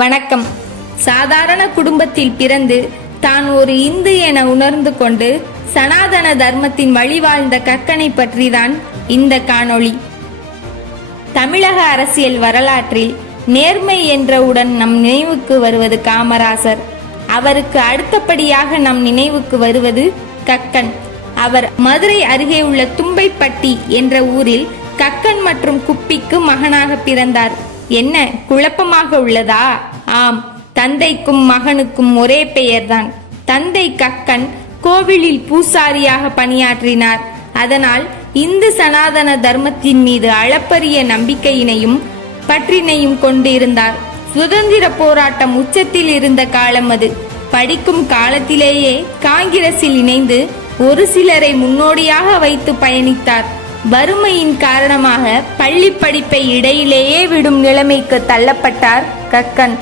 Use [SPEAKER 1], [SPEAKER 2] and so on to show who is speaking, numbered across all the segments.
[SPEAKER 1] வணக்கம். சாதாரண குடும்பத்தில் பிறந்து தான் ஒரு இந்து என உணர்ந்து கொண்டு சனாதன தர்மத்தின் வழிவாழ்ந்த கக்கனை பற்றிதான் இந்த காணொளி. தமிழக அரசியல் வரலாற்றில் நேர்மை என்றவுடன் நம் நினைவுக்கு வருவது காமராசர். அவருக்கு அடுத்தபடியாக நம் நினைவுக்கு வருவது கக்கன். அவர் மதுரை அருகே உள்ள தும்பைப்பட்டி என்ற ஊரில் கக்கன் மற்றும் குப்பிக்கு மகனாக பிறந்தார். என்ன குழப்பமாக உள்ளதா? ஆம் தந்தைக்கும் மகனுக்கும் ஒரே பெயர்தான். தந்தை கக்கன் கோவிலில் பூசாரியாக பணியாற்றினார். அதனால் இந்து சனாதன தர்மத்தின் மீது அளப்பரிய நம்பிக்கையினையும் பற்றினையும் கொண்டிருந்தார். சுதந்திர போராட்டம் உச்சத்தில் இருந்த காலம் அது. படிக்கும் காலத்திலேயே காங்கிரஸில் இணைந்து ஒரு சிலரை முன்னோடியாக வைத்து பயணித்தார். வறுமையின் காரணமாக பள்ளி படிப்பை இடையிலேயே விடும் நிலைமைக்கு தள்ளப்பட்டார் கக்கன்.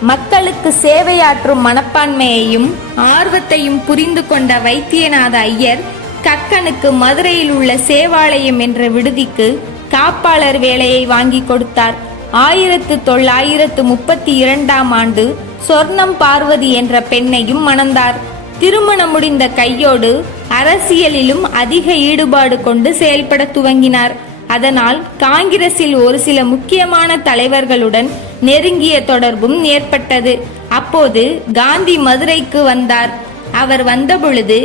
[SPEAKER 1] மக்களுக்கு சேவையாற்றும் மனப்பான்மையையும் ஆர்வத்தையும் புரிந்து கொண்ட வைத்தியநாத ஐயர் கக்கனுக்கு மதுரையில் உள்ள சேவாலயம் என்ற விடுதிக்கு காப்பாளர் வேலையை வாங்கி கொடுத்தார். ஆயிரத்து தொள்ளாயிரத்து முப்பத்தி இரண்டாம் ஆண்டு சொர்ணம் பார்வதி என்ற பெண்ணையும் மணந்தார். திருமணம் முடிந்த கையோடு அரசியலிலும் அதிக ஈடுபாடு கொண்டு செயல்பட துவங்கினார். அதனால் காங்கிரஸில் ஒரு சில முக்கியமான தலைவர்களுடன் நெருங்கிய தொடர்பும் ஏற்பட்டது. அப்போது காந்தி மதுரைக்கு வந்தார். அவர் வந்தபொழுது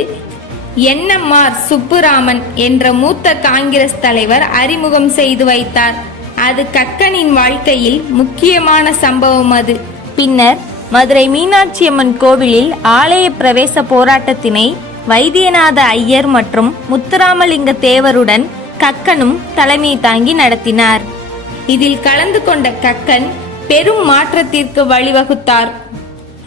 [SPEAKER 1] என்எம்ஆர் சுப்புராமன் என்ற மூத்த காங்கிரஸ் தலைவர் அறிமுகம் செய்து வைத்தார். அது கக்கனின் வாழ்க்கையில் முக்கியமான சம்பவம் அது. பின்னர் மதுரை மீனாட்சியம்மன் கோவிலில் ஆலய பிரவேச போராட்டத்தினை வைத்தியநாத ஐயர் மற்றும் முத்துராமலிங்க தேவருடன் கக்கனும் தலைமை தாங்கி நடத்தினார். இதில் கலந்து கொண்ட கக்கன் பெரும் மாற்றத்திற்கு வழிவகுத்தார்.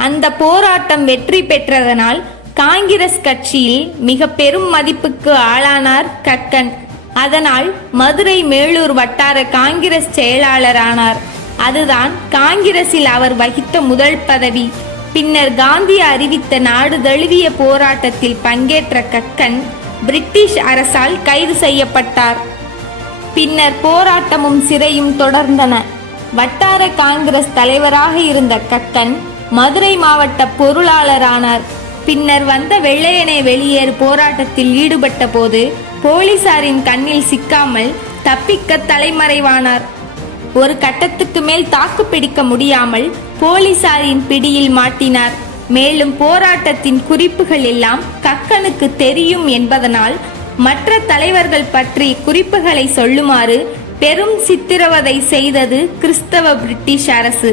[SPEAKER 1] அந்த போராட்டம் வெற்றி பெற்றதனால் காங்கிரஸ் கட்சியில் மிக பெரும் மதிப்புக்கு ஆளானார் கக்கன். அதனால் மதுரை மேலூர் வட்டார காங்கிரஸ் செயலாளரானார். அதுதான் காங்கிரஸில் அவர் வகித்த முதல் பதவி. பின்னர் காந்தி அறிவித்த நாடு தழுவிய போராட்டத்தில் பங்கேற்ற கக்கன் பிரிட்டிஷ் அரசால் கைது செய்யப்பட்டார். பின்னர் போராட்டமும் சிறையும் தொடர்ந்தன. வட்டார காங்கிரஸ் தலைவராக இருந்த கக்கன் மதுரை மாவட்ட பொருளாளரானார். பின்னர் வந்த வெள்ளையனை வெளியேறு போராட்டத்தில் ஈடுபட்ட போது போலீசாரின் கண்ணில் சிக்காமல் தப்பிக்க தலைமறைவானார். ஒரு கட்டத்துக்கு மேல் தாக்கு பிடிக்க முடியாமல் போலீசாரின் பிடியில் மாட்டினார். மேலும் போராட்டத்தின் குறிப்புகள் எல்லாம் கக்கனுக்கு தெரியும் என்பதனால் மற்ற தலைவர்கள் பற்றி குறிப்புகளை சொல்லுமாறு பெரும் சித்திரவதை செய்தது கிறிஸ்தவ பிரிட்டிஷ் அரசு.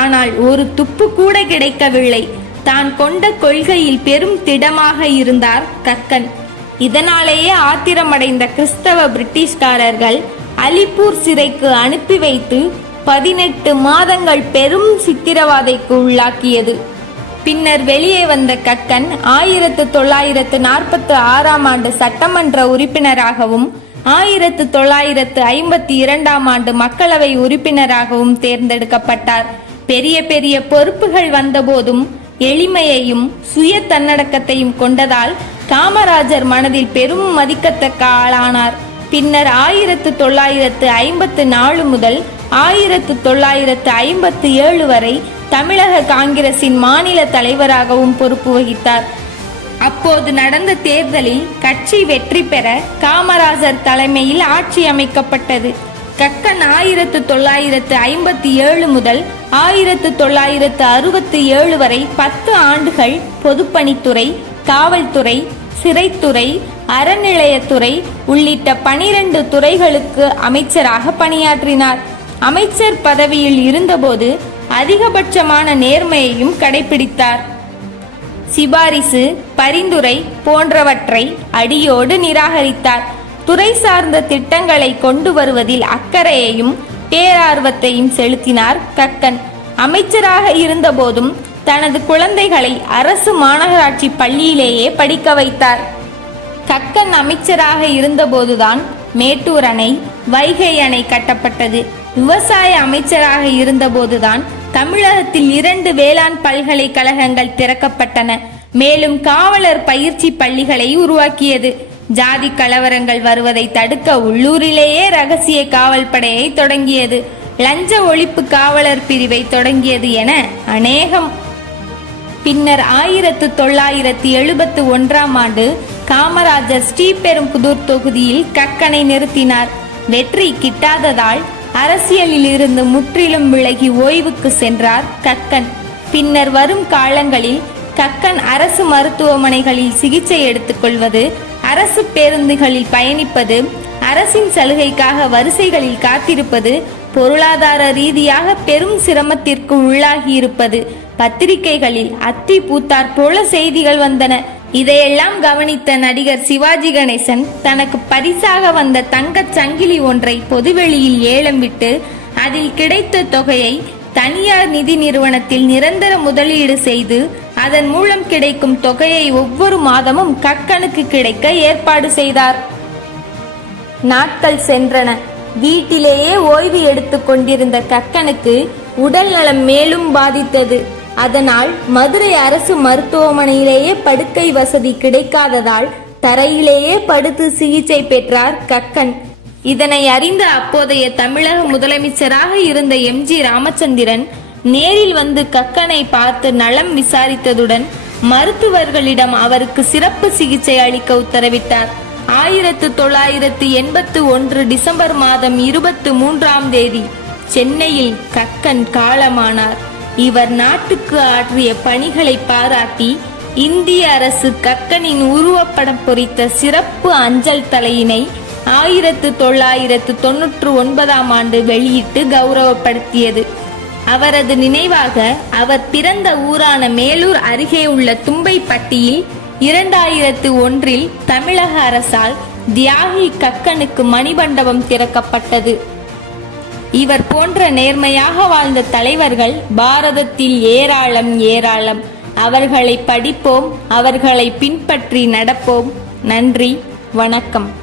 [SPEAKER 1] ஆனால் ஒரு துப்பு கூட கிடைக்கவில்லை. தான் கொண்ட கொள்கையில் பெரும் திடமாக இருந்தார் கக்கன். இதனாலேயே ஆத்திரமடைந்த கிறிஸ்தவ பிரிட்டிஷ்காரர்கள் அலிப்பூர் சிறைக்கு அனுப்பி வைத்து பதினெட்டு மாதங்கள் பெரும் சித்திரவாதைக்கு உள்ளாக்கியது. பின்னர் வெளியே வந்த கக்கன் ஆயிரத்து தொள்ளாயிரத்து நாற்பத்து ஆறாம் ஆண்டு சட்டமன்ற உறுப்பினராகவும் ஆயிரத்து தொள்ளாயிரத்து ஐம்பத்தி இரண்டாம் ஆண்டு மக்களவை உறுப்பினராகவும் தேர்ந்தெடுக்கப்பட்டார். பெரிய பெரிய பொறுப்புகள் வந்தபோதும் எளிமையையும் சுய தன்னடக்கத்தையும் கொண்டதால் காமராஜர் மனதில் பெரும் மதிக்கத்தக்க ஆளானார். பின்னர் ஆயிரத்து தொள்ளாயிரத்து ஐம்பத்து நாலு முதல் ஆயிரத்து தொள்ளாயிரத்து ஐம்பத்து ஏழு வரை தமிழக காங்கிரசின் மாநில தலைவராகவும் பொறுப்பு வகித்தார். அப்போது நடந்த தேர்தலில் கட்சி வெற்றி பெற காமராஜர் தலைமையில் ஆட்சி அமைக்கப்பட்டது. கக்கன் ஆயிரத்து தொள்ளாயிரத்து ஐம்பத்தி ஏழு முதல் ஆயிரத்து தொள்ளாயிரத்து அறுபத்தி ஏழு வரை பத்து ஆண்டுகள் பொதுப்பணித்துறை காவல்துறை சிறைத்துறை அறநிலையத்துறை உள்ளிட்ட பனிரெண்டு துறைகளுக்கு அமைச்சராக பணியாற்றினார். அமைச்சர் பதவியில் இருந்தபோது அதிகபட்சமான நேர்மையையும் கடைபிடித்தார். சிபாரிசு பரிந்துரை போன்றவற்றை அடியோடு நிராகரித்தார். துறை சார்ந்த திட்டங்களை கொண்டு வருவதில் அக்கறையையும் பேரார்வத்தையும் செலுத்தினார் கக்கன். அமைச்சராக இருந்தபோதும் தனது குழந்தைகளை அரசு மாநகராட்சி பள்ளியிலேயே படிக்க வைத்தார். கக்கன் அமைச்சராக இருந்தபோதுதான் மேட்டூர் அணை வைகை அணை கட்டப்பட்டது. விவசாய அமைச்சராக இருந்தபோதுதான் தமிழகத்தில் இரண்டு வேளாண் பல்கலைக்கழகங்கள் திறக்கப்பட்டன. மேலும் காவலர் பயிற்சி பள்ளிகளை உருவாக்கியது. ஜாதி கலவரங்கள் வருவதை தடுக்க உள்ளூரிலேயே ரகசிய காவல் படையை தொடங்கியது. லஞ்ச ஒழிப்பு காவலர் பிரிவை தொடங்கியது என அநேகம் பின்னர் ஆயிரத்து தொள்ளாயிரத்தி எழுபத்து ஒன்றாம் ஆண்டு காமராஜர் ஸ்ரீபெரும்புதூர் தொகுதியில் கக்கனை நிறுத்தினார். வெற்றி கிட்டாததால் அரசியலில் இருந்து முற்றிலும் விலகி ஓய்வுக்கு சென்றார் கக்கன். பின்னர் வரும் காலங்களில் கக்கன் அரசு மருத்துவமனைகளில் சிகிச்சை எடுத்துக்கொள்வது அரசு பேருந்துகளில் பயணிப்பது அரசின் சலுகைக்காக வரிசைகளில் காத்திருப்பது பொருளாதார ரீதியாக பெரும் சிரமத்திற்கு உள்ளாகியிருப்பது பத்திரிகைகளில் அத்தி பூத்தார் போல செய்திகள் வந்தன. இதையெல்லாம் கவனித்த நடிகர் சிவாஜி கணேசன் தனக்கு பரிசாக வந்த தங்கச் சங்கிலி ஒன்றை பொதுவெளியில் ஏலம் விட்டு அதில் கிடைத்த தொகையை தனியார் நிதி நிறுவனத்தில் நிரந்தர முதலீடு செய்து அதன் மூலம் கிடைக்கும் தொகையை ஒவ்வொரு மாதமும் கக்கனுக்கு கிடைக்க ஏற்பாடு செய்தார். நாட்கள் சென்றன. வீட்டிலேயே ஓய்வு எடுத்துக் கொண்டிருந்த கக்கனுக்கு உடல் நலம் மேலும் பாதித்தது. அதனால் மதுரை அரசு மருத்துவமனையிலேயே படுக்கை வசதி கிடைக்காததால் தரையிலேயே படுத்து சிகிச்சை பெற்றார் கக்கன். இதனை அறிந்த அப்போதைய தமிழக முதலமைச்சராக இருந்த எம் ஜி ராமச்சந்திரன் நேரில் வந்து கக்கனை பார்த்து நலம் விசாரித்ததுடன் மருத்துவர்களிடம் அவருக்கு சிறப்பு சிகிச்சை அளிக்க உத்தரவிட்டார். ஆயிரத்து தொள்ளாயிரத்து எண்பத்து ஒன்று டிசம்பர் மாதம் இருபத்து மூன்றாம் தேதி சென்னையில் கக்கன் காலமானார். இவர் நாட்டுக்கு ஆற்றிய பணிகளை பாராட்டி இந்திய அரசு கக்கனின் உருவப்படம் பொறித்த சிறப்பு அஞ்சல் தலையினை ஆயிரத்து தொள்ளாயிரத்து தொன்னூற்று ஒன்பதாம் ஆண்டு வெளியிட்டு கௌரவப்படுத்தியது. அவரது நினைவாக அவர் பிறந்த ஊரான மேலூர் அருகே உள்ள தும்பைப்பட்டியில் இரண்டாயிரத்து ஒன்றில் தமிழக அரசால் தியாகி கக்கனுக்கு மணிமண்டபம் திறக்கப்பட்டது. இவர் போன்ற நேர்மையாக வாழ்ந்த தலைவர்கள் பாரதத்தில் ஏராளம் ஏராளம். அவர்களை படிப்போம் அவர்களை பின்பற்றி நடப்போம். நன்றி வணக்கம்.